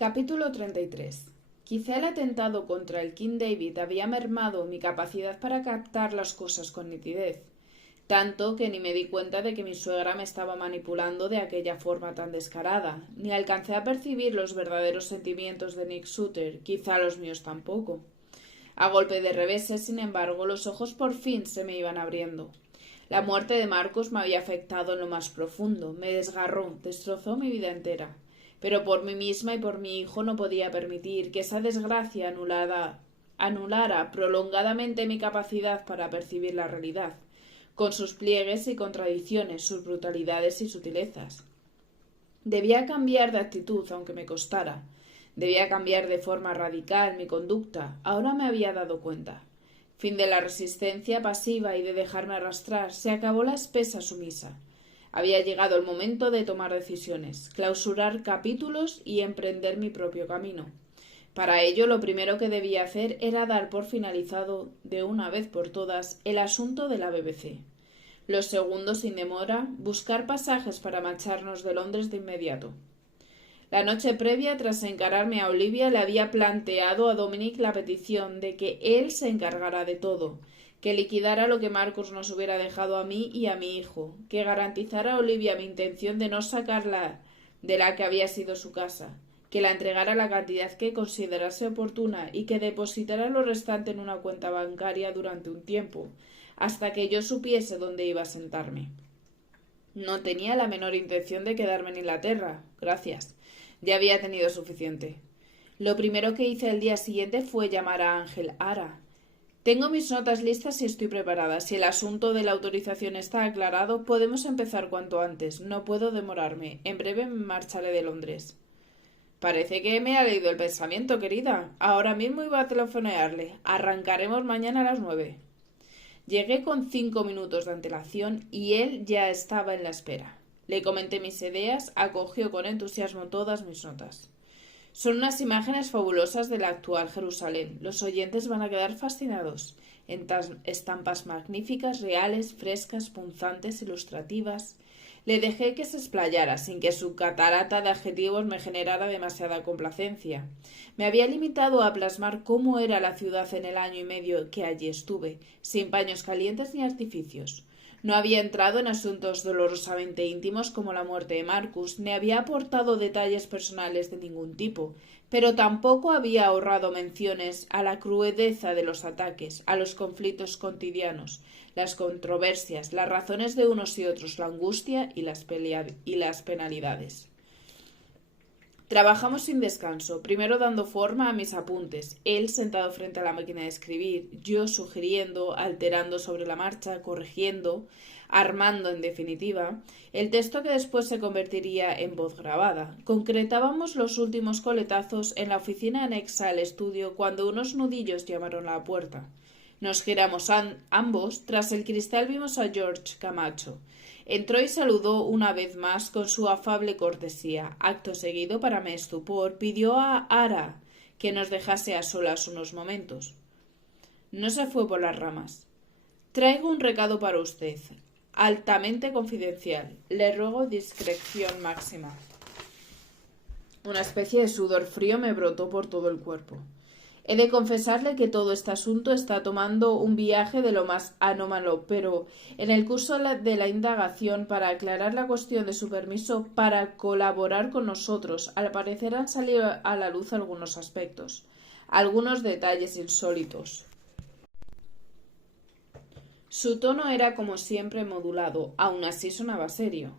Capítulo 33. Quizá el atentado contra el King David había mermado mi capacidad para captar las cosas con nitidez, tanto que ni me di cuenta de que mi suegra me estaba manipulando de aquella forma tan descarada, ni alcancé a percibir los verdaderos sentimientos de Nick Sutter, quizá los míos tampoco. A golpe de reveses, sin embargo, los ojos por fin se me iban abriendo. La muerte de Marcus me había afectado en lo más profundo, me desgarró, destrozó mi vida entera. Pero por mí misma y por mi hijo no podía permitir que esa desgracia anulara prolongadamente mi capacidad para percibir la realidad, con sus pliegues y contradicciones, sus brutalidades y sutilezas. Debía cambiar de actitud, aunque me costara. Debía cambiar de forma radical mi conducta. Ahora me había dado cuenta. Fin de la resistencia pasiva y de dejarme arrastrar. Se acabó la espesa sumisa. Había llegado el momento de tomar decisiones, clausurar capítulos y emprender mi propio camino. Para ello, lo primero que debía hacer era dar por finalizado, de una vez por todas, el asunto de la BBC. Lo segundo, sin demora, buscar pasajes para marcharnos de Londres de inmediato. La noche previa, tras encararme a Olivia, le había planteado a Dominic la petición de que él se encargara de todo, que liquidara lo que Marcus nos hubiera dejado a mí y a mi hijo, que garantizara a Olivia mi intención de no sacarla de la que había sido su casa, que la entregara la cantidad que considerase oportuna y que depositara lo restante en una cuenta bancaria durante un tiempo, hasta que yo supiese dónde iba a sentarme. No tenía la menor intención de quedarme en Inglaterra, gracias. Ya había tenido suficiente. Lo primero que hice al día siguiente fue llamar a Ángel Ara. Tengo mis notas listas y estoy preparada. Si el asunto de la autorización está aclarado, podemos empezar cuanto antes. No puedo demorarme. En breve me marcharé de Londres. Parece que me ha leído el pensamiento, querida. Ahora mismo iba a telefonearle. Arrancaremos mañana a las 9. Llegué con 5 minutos de antelación y él ya estaba en la espera. Le comenté mis ideas, acogió con entusiasmo todas mis notas. Son unas imágenes fabulosas de la actual Jerusalén. Los oyentes van a quedar fascinados. Estampas magníficas, reales, frescas, punzantes, ilustrativas. Le dejé que se explayara, sin que su catarata de adjetivos me generara demasiada complacencia. Me había limitado a plasmar cómo era la ciudad en el año y medio que allí estuve, sin paños calientes ni artificios. No había entrado en asuntos dolorosamente íntimos como la muerte de Marcus, ni había aportado detalles personales de ningún tipo, pero tampoco había ahorrado menciones a la crudeza de los ataques, a los conflictos cotidianos, las controversias, las razones de unos y otros, la angustia y las penalidades. Trabajamos sin descanso, primero dando forma a mis apuntes, él sentado frente a la máquina de escribir, yo sugiriendo, alterando sobre la marcha, corrigiendo, armando en definitiva, el texto que después se convertiría en voz grabada. Concretábamos los últimos coletazos en la oficina anexa al estudio cuando unos nudillos llamaron a la puerta. Nos giramos ambos, tras el cristal vimos a George Camacho. Entró y saludó una vez más con su afable cortesía. Acto seguido, para mi estupor, pidió a Ara que nos dejase a solas unos momentos. No se fue por las ramas. Traigo un recado para usted, altamente confidencial. Le ruego discreción máxima. Una especie de sudor frío me brotó por todo el cuerpo. He de confesarle que todo este asunto está tomando un viaje de lo más anómalo, pero en el curso de la indagación para aclarar la cuestión de su permiso para colaborar con nosotros, al parecer han salido a la luz algunos aspectos, algunos detalles insólitos. Su tono era como siempre modulado, aun así sonaba serio.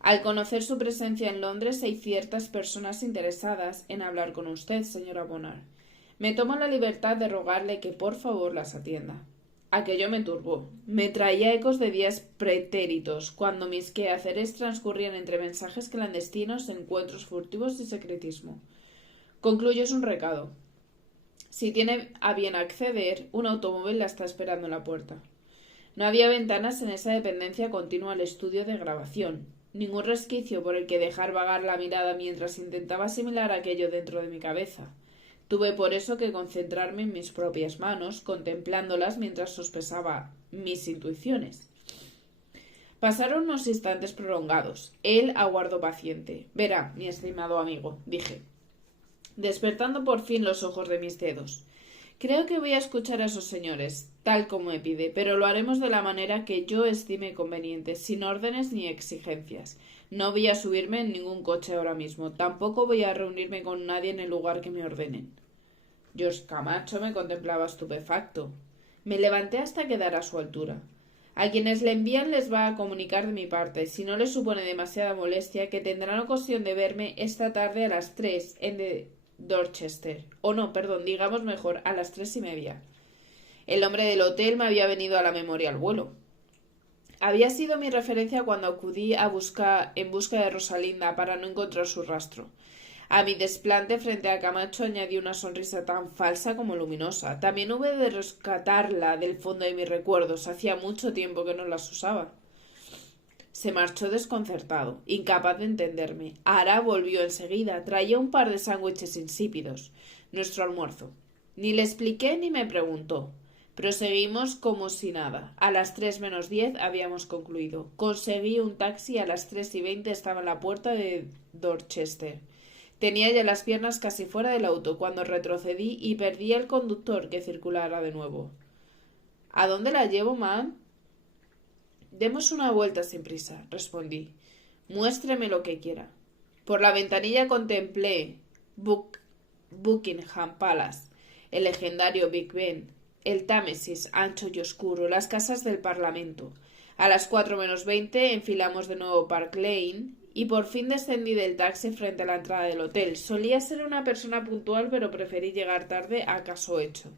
Al conocer su presencia en Londres hay ciertas personas interesadas en hablar con usted, señora Bonner. Me tomo la libertad de rogarle que por favor las atienda. Aquello me turbó. Me traía ecos de días pretéritos, cuando mis quehaceres transcurrían entre mensajes clandestinos, encuentros furtivos y secretismo. Concluyo es un recado. Si tiene a bien acceder, un automóvil la está esperando en la puerta. No había ventanas en esa dependencia continua al estudio de grabación, ningún resquicio por el que dejar vagar la mirada mientras intentaba asimilar aquello dentro de mi cabeza. Tuve por eso que concentrarme en mis propias manos, contemplándolas mientras sospesaba mis intuiciones. Pasaron unos instantes prolongados. Él aguardó paciente. Verá, mi estimado amigo, dije. despertando por fin los ojos de mis dedos. Creo que voy a escuchar a esos señores, tal como me pide, pero lo haremos de la manera que yo estime conveniente, sin órdenes ni exigencias. No voy a subirme en ningún coche ahora mismo, tampoco voy a reunirme con nadie en el lugar que me ordenen. George Camacho me contemplaba estupefacto. Me levanté hasta quedar a su altura. A quienes le envían les va a comunicar de mi parte, si no les supone demasiada molestia, que tendrán ocasión de verme esta tarde a las 3 en Dorchester. O no, perdón, digamos mejor, a las 3:30. El nombre del hotel me había venido a la memoria al vuelo. Había sido mi referencia cuando acudí en busca de Rosalinda para no encontrar su rastro. A mi desplante frente a Camacho añadí una sonrisa tan falsa como luminosa. También hube de rescatarla del fondo de mis recuerdos. Hacía mucho tiempo que no las usaba. Se marchó desconcertado, incapaz de entenderme. Ara volvió enseguida. Traía un par de sándwiches insípidos. Nuestro almuerzo. Ni le expliqué ni me preguntó. Proseguimos como si nada. A las 3:10 habíamos concluido. Conseguí un taxi y a las 3:20 estaba en la puerta de Dorchester. Tenía ya las piernas casi fuera del auto cuando retrocedí y perdí al conductor que circulara de nuevo. ¿A dónde la llevo, ma'am? Demos una vuelta sin prisa, respondí. Muéstreme lo que quiera. Por la ventanilla contemplé Buckingham Palace, el legendario Big Ben, el Támesis ancho y oscuro, las casas del Parlamento. A las 4:20 enfilamos de nuevo Park Lane y por fin descendí del taxi frente a la entrada del hotel. Solía ser una persona puntual, pero preferí llegar tarde a caso hecho.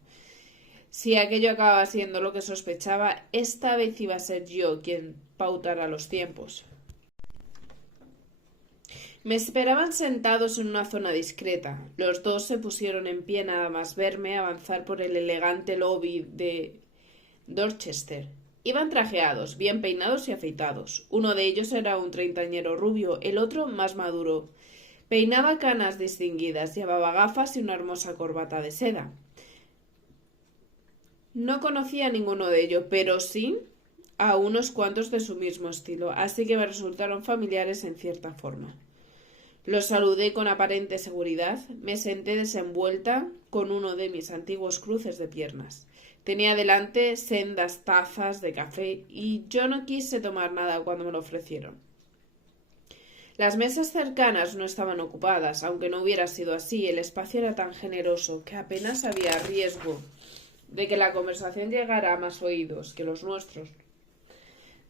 Si aquello acababa siendo lo que sospechaba, esta vez iba a ser yo quien pautara los tiempos. Me esperaban sentados en una zona discreta. Los dos se pusieron en pie nada más verme avanzar por el elegante lobby de Dorchester. Iban trajeados, bien peinados y afeitados. Uno de ellos era un treintañero rubio, el otro más maduro. Peinaba canas distinguidas, llevaba gafas y una hermosa corbata de seda. No conocía a ninguno de ellos, pero sí a unos cuantos de su mismo estilo, así que me resultaron familiares en cierta forma. Los saludé con aparente seguridad, me senté desenvuelta con uno de mis antiguos cruces de piernas. Tenía delante sendas tazas de café y yo no quise tomar nada cuando me lo ofrecieron. Las mesas cercanas no estaban ocupadas, aunque no hubiera sido así, el espacio era tan generoso que apenas había riesgo de que la conversación llegara a más oídos que los nuestros.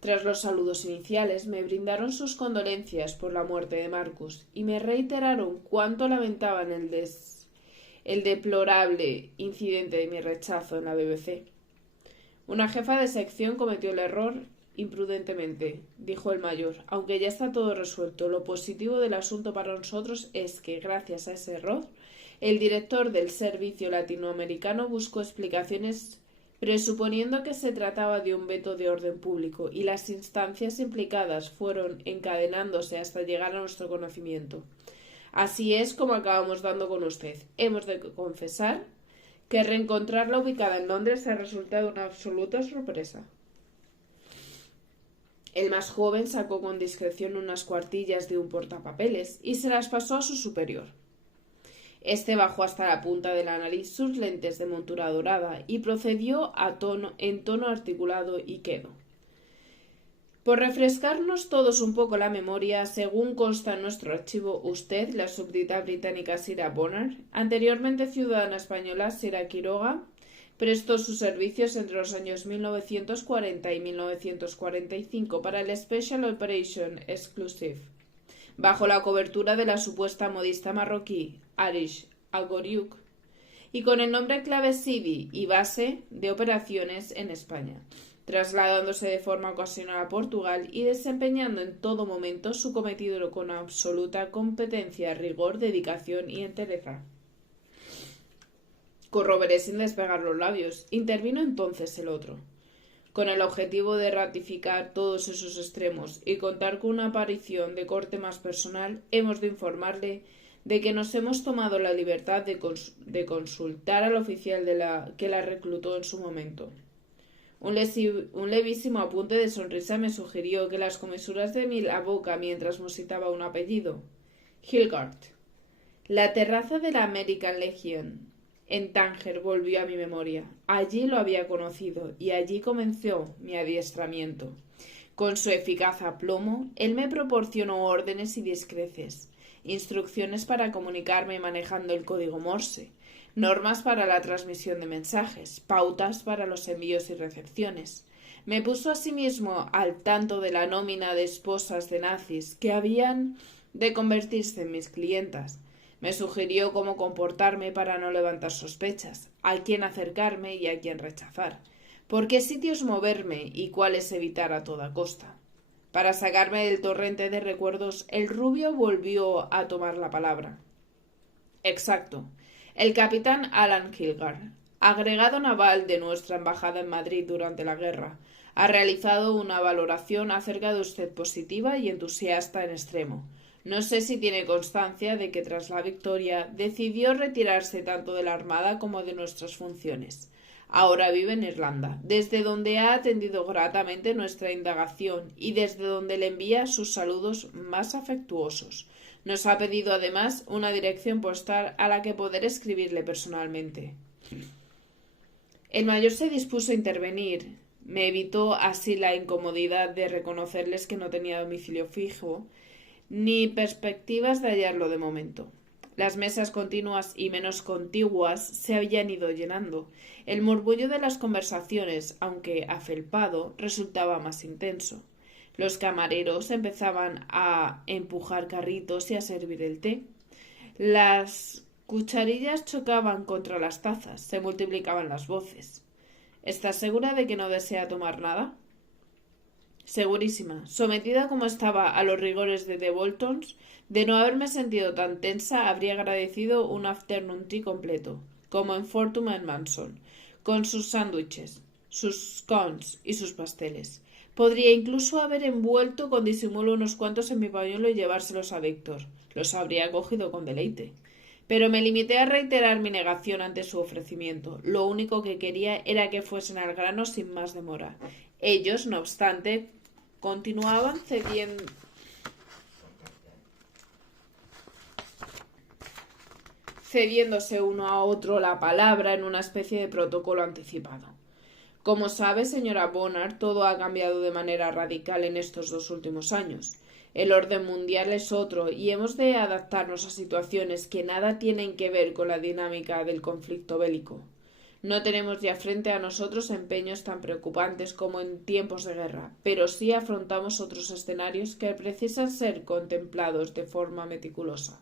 Tras los saludos iniciales, me brindaron sus condolencias por la muerte de Marcus y me reiteraron cuánto lamentaban el deplorable incidente de mi rechazo en la BBC. Una jefa de sección cometió el error imprudentemente, dijo el mayor. Aunque ya está todo resuelto, lo positivo del asunto para nosotros es que, gracias a ese error, el director del servicio latinoamericano buscó explicaciones presuponiendo que se trataba de un veto de orden público y las instancias implicadas fueron encadenándose hasta llegar a nuestro conocimiento. Así es como acabamos dando con usted. Hemos de confesar que reencontrarla ubicada en Londres ha resultado una absoluta sorpresa. El más joven sacó con discreción unas cuartillas de un portapapeles y se las pasó a su superior. Este bajó hasta la punta de la nariz sus lentes de montura dorada y procedió en tono articulado y quedo. Por refrescarnos todos un poco la memoria, según consta en nuestro archivo, usted, la súbdita británica Sira Bonner, anteriormente ciudadana española Sira Quiroga, prestó sus servicios entre los años 1940 y 1945 para el Special Operation Exclusive, bajo la cobertura de la supuesta modista marroquí Arish Agoriuk, y con el nombre clave Sidi y base de operaciones en España, trasladándose de forma ocasional a Portugal y desempeñando en todo momento su cometido con absoluta competencia, rigor, dedicación y entereza. Corroboré sin despegar los labios. Intervino entonces el otro. Con el objetivo de ratificar todos esos extremos y contar con una aparición de corte más personal, hemos de informarle de que nos hemos tomado la libertad de consultar al oficial que la reclutó en su momento. Un levísimo apunte de sonrisa me sugirió que las comisuras de la boca mientras musitaba un apellido. Hilgard. La terraza de la American Legion en Tánger volvió a mi memoria. Allí lo había conocido y allí comenzó mi adiestramiento. Con su eficaz aplomo, él me proporcionó órdenes y discreces, instrucciones para comunicarme manejando el código Morse, normas para la transmisión de mensajes, pautas para los envíos y recepciones. Me puso asimismo al tanto de la nómina de esposas de nazis que habían de convertirse en mis clientas. Me sugirió cómo comportarme para no levantar sospechas, a quién acercarme y a quién rechazar, por qué sitios moverme y cuáles evitar a toda costa. Para sacarme del torrente de recuerdos, el rubio volvió a tomar la palabra. Exacto. El capitán Alan Kilgar, agregado naval de nuestra embajada en Madrid durante la guerra, ha realizado una valoración acerca de usted positiva y entusiasta en extremo. No sé si tiene constancia de que tras la victoria decidió retirarse tanto de la Armada como de nuestras funciones. Ahora vive en Irlanda, desde donde ha atendido gratamente nuestra indagación y desde donde le envía sus saludos más afectuosos. Nos ha pedido además una dirección postal a la que poder escribirle personalmente. El mayor se dispuso a intervenir. Me evitó así la incomodidad de reconocerles que no tenía domicilio fijo ni perspectivas de hallarlo de momento. Las mesas continuas y menos contiguas se habían ido llenando. El murmullo de las conversaciones, aunque afelpado, resultaba más intenso. Los camareros empezaban a empujar carritos y a servir el té. Las cucharillas chocaban contra las tazas, se multiplicaban las voces. ¿Estás segura de que no desea tomar nada? Segurísima. Sometida como estaba a los rigores de The Boltons, de no haberme sentido tan tensa, habría agradecido un afternoon tea completo, como en Fortune and Manson, con sus sándwiches, sus scones y sus pasteles. Podría incluso haber envuelto con disimulo unos cuantos en mi pañuelo y llevárselos a Víctor. Los habría acogido con deleite. Pero me limité a reiterar mi negación ante su ofrecimiento. Lo único que quería era que fuesen al grano sin más demora. Ellos, no obstante, continuaban cediéndose uno a otro la palabra en una especie de protocolo anticipado. Como sabe, señora Bonner, todo ha cambiado de manera radical en estos 2 últimos años. El orden mundial es otro y hemos de adaptarnos a situaciones que nada tienen que ver con la dinámica del conflicto bélico. No tenemos ya frente a nosotros empeños tan preocupantes como en tiempos de guerra, pero sí afrontamos otros escenarios que precisan ser contemplados de forma meticulosa.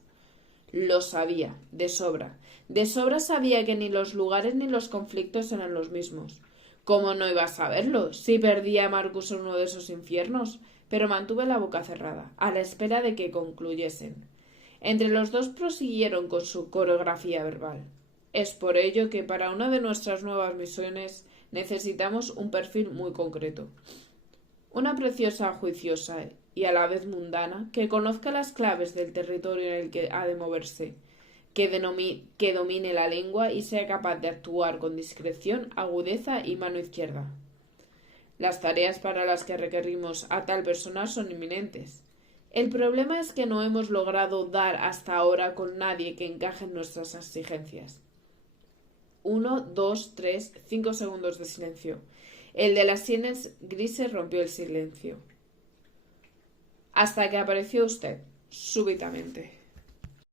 Lo sabía, de sobra. De sobra sabía que ni los lugares ni los conflictos eran los mismos. ¿Cómo no iba a saberlo si perdía a Marcus en uno de esos infiernos? Pero mantuve la boca cerrada, a la espera de que concluyesen. Entre los dos prosiguieron con su coreografía verbal. Es por ello que para una de nuestras nuevas misiones necesitamos un perfil muy concreto. Una preciosa juiciosa y a la vez mundana que conozca las claves del territorio en el que ha de moverse, que domine la lengua y sea capaz de actuar con discreción, agudeza y mano izquierda. Las tareas para las que requerimos a tal persona son inminentes. El problema es que no hemos logrado dar hasta ahora con nadie que encaje en nuestras exigencias. 1, 2, 3, 5 segundos de silencio. El de las sienes grises rompió el silencio. Hasta que apareció usted, súbitamente.